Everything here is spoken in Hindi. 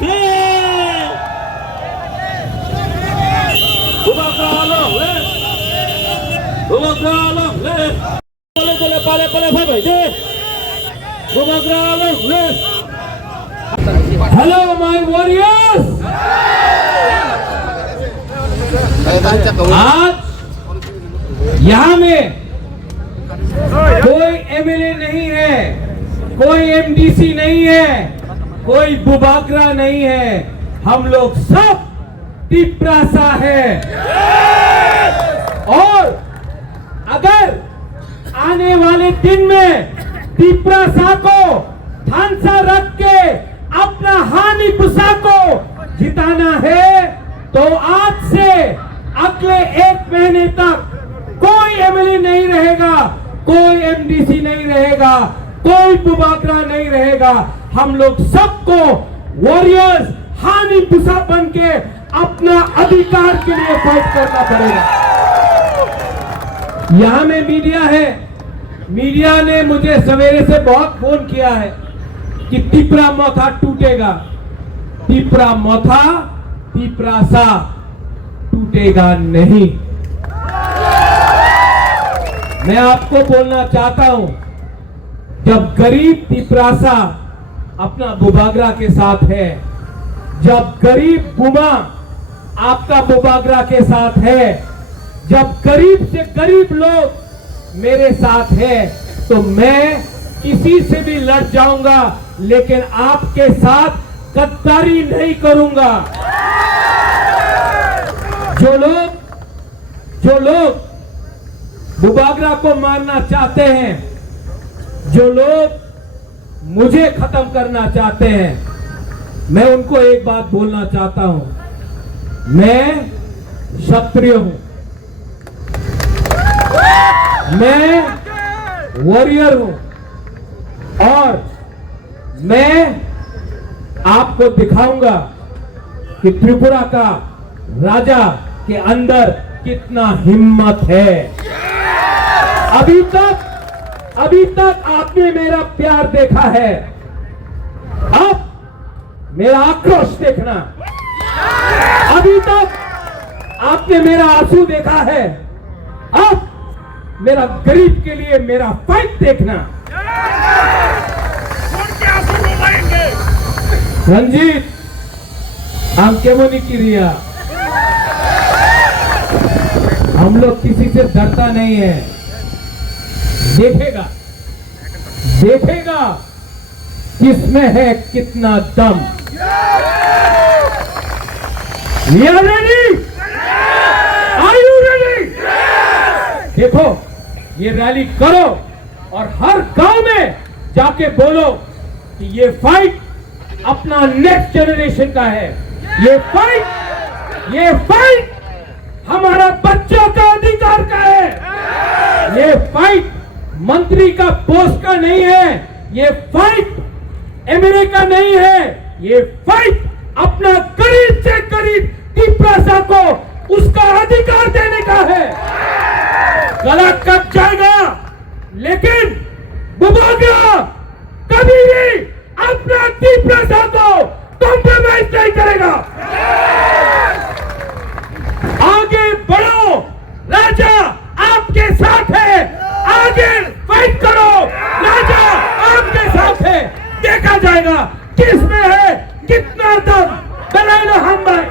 Hello, my warriors! आज यहाँ में कोई एमएलए नहीं है, कोई एमडीसी नहीं है, कोई बुबागरा नहीं है, हम लोग सब तिपरासा है। और अगर आने वाले दिन में तिपरासा को ठानसा रख के अपना हानि पुसा को जिताना है तो आज से अगले 1 महीने तक कोई एमएलए नहीं रहेगा, कोई एमडीसी नहीं रहेगा, कोई बुबागरा नहीं रहेगा। हम लोग सबको वॉरियर्स हानि पुसा बन के अपना अधिकार के लिए फाइट करना पड़ेगा। यहां में मीडिया है, मीडिया ने मुझे सवेरे से बहुत फोन किया है कि तिपरा मोथा टूटेगा। तिपरा मोथा तिपरासा टूटेगा नहीं। मैं आपको बोलना चाहता हूं, जब गरीब तिपरासा अपना बुबागरा के साथ है, जब गरीब बुमा आपका बुबागरा के साथ है, जब गरीब से गरीब लोग मेरे साथ है, तो मैं किसी से भी लड़ जाऊंगा, लेकिन आपके साथ गद्दारी नहीं करूंगा। जो लोग बुबागरा को मारना चाहते हैं, जो लोग मुझे खत्म करना चाहते हैं, मैं उनको एक बात बोलना चाहता हूं। मैं क्षत्रिय हूं, मैं वॉरियर हूं और मैं आपको दिखाऊंगा कि त्रिपुरा का राजा के अंदर कितना हिम्मत है। अभी तक आपने मेरा प्यार देखा है, अब मेरा आक्रोश देखना। अभी तक आपने मेरा आंसू देखा है, अब मेरा गरीब के लिए मेरा फाइट देखना। रंजीत हम केमोनी की रिया, हम लोग किसी से डरता नहीं है। देखेगा किसमें है कितना दम। We are ready? Are you ready? देखो, ये रैली करो और हर गांव में जाके बोलो कि ये फाइट अपना नेक्स्ट जनरेशन का है। ये फाइट हमारा बच्चों का अधिकार का है। ये फाइट मंत्री का पोस्ट का नहीं है, ये फाइट एमएलए का नहीं है, ये फाइट अपना गरीब से गरीब तिपरासा को उसका अधिकार देने का है। गला कट जाएगा, लेकिन बुबागरा कभी भी अपना तिपरासा को कॉम्प्रोमाइज नहीं करेगा। आगे बढ़ो, राजा आपके साथ है, आगे फाइट करो, राजा आपके साथ है। देखा जाएगा किसमें है कितना दम। दलाई हम भाई।